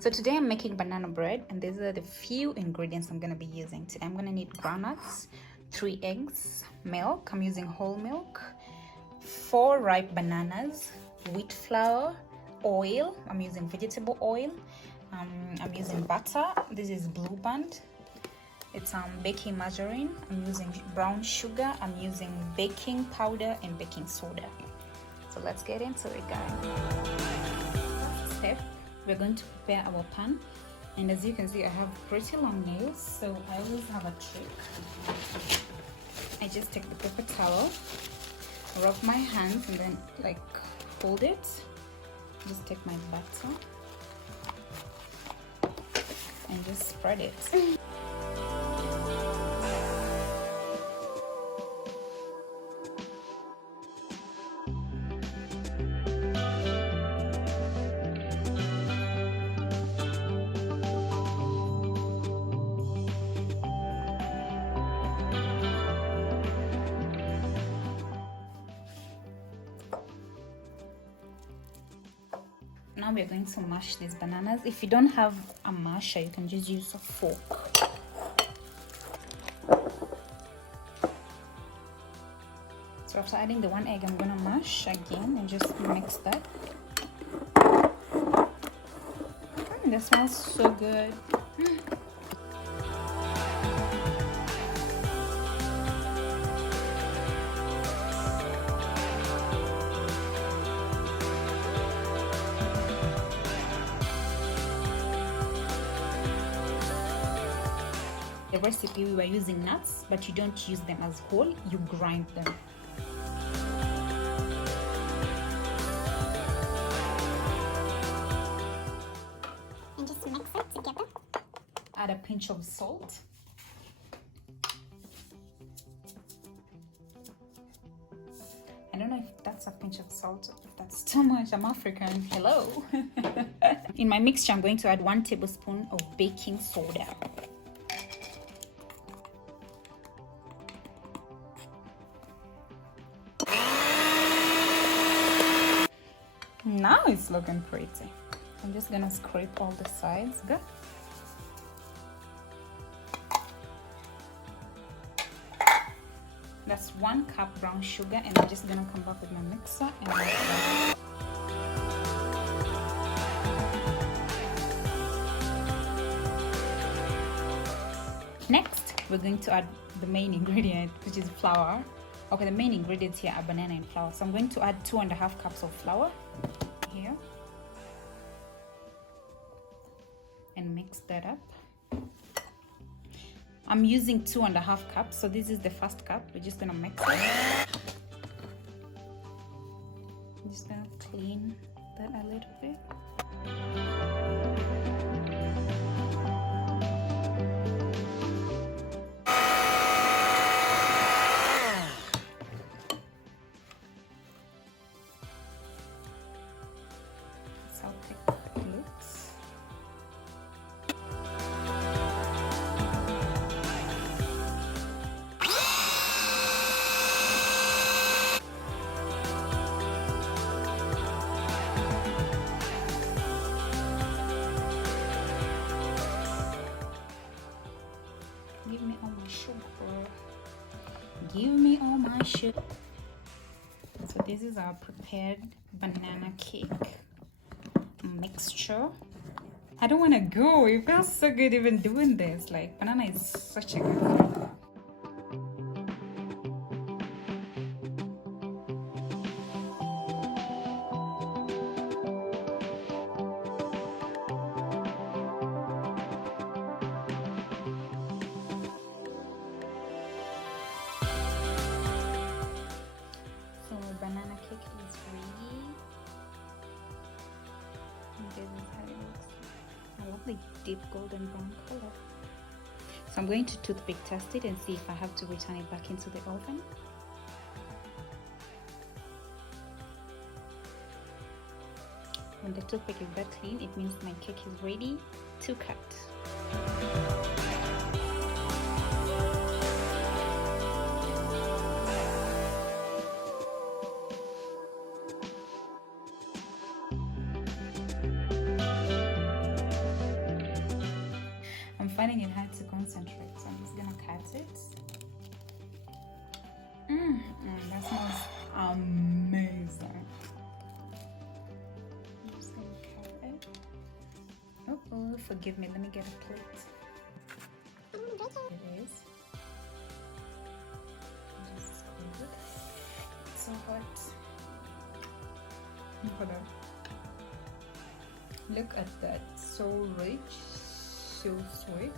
So today I'm making banana bread, and these are the few ingredients I'm going to be using today. I'm going to need groundnuts, 3 eggs, milk, I'm using whole milk, 4 ripe bananas, wheat flour, oil, I'm using vegetable oil, I'm using butter, this is Blue Band, it's baking margarine, I'm using brown sugar, I'm using baking powder and baking soda. So let's get into it, guys. First step, we're going to prepare our pan, and as you can see I have pretty long nails, so I always have a trick. I just take the paper towel, rub my hands, and then like hold it, just take my butter and just spread it. Now we're going to mash these bananas. If you don't have a masher, you can just use a fork. So after adding the 1 egg, I'm gonna mash again and just mix that. That smells so good. The recipe we were using nuts, but you don't use them as whole, you grind them. And just mix it together. Add a pinch of salt. I don't know if that's a pinch of salt, if that's too much. I'm African, hello. In my mixture, I'm going to add 1 tablespoon of baking soda. Now it's looking pretty. I'm just gonna scrape all the sides. Good. That's 1 cup brown sugar, and I'm just gonna come back with my mixer and mix that. Next, we're going to add the main ingredient, which is flour. Okay, the main ingredients here are banana and flour. So I'm going to add 2.5 cups of flour here and mix that up. I'm using 2.5 cups, so this is the first cup. We're just gonna mix it. I'm just gonna clean that a little bit. That's how thick it looks. Give me all my sugar. Give me all my sugar. So this is our prepared banana cake mixture. I don't want to go. It feels so good even doing this. Like, banana is such a good food. So banana cake is ready. And this is how it looks like. A lovely deep golden brown color. So I'm going to toothpick test it and see if I have to return it back into the oven. When the toothpick is that clean, it means my cake is ready to cut. And that smells amazing. I'm just gonna pour it. Oh, forgive me. Let me get a plate. It is. Just squeeze it. It's so hot. Look at that. Look at that. So rich, so sweet.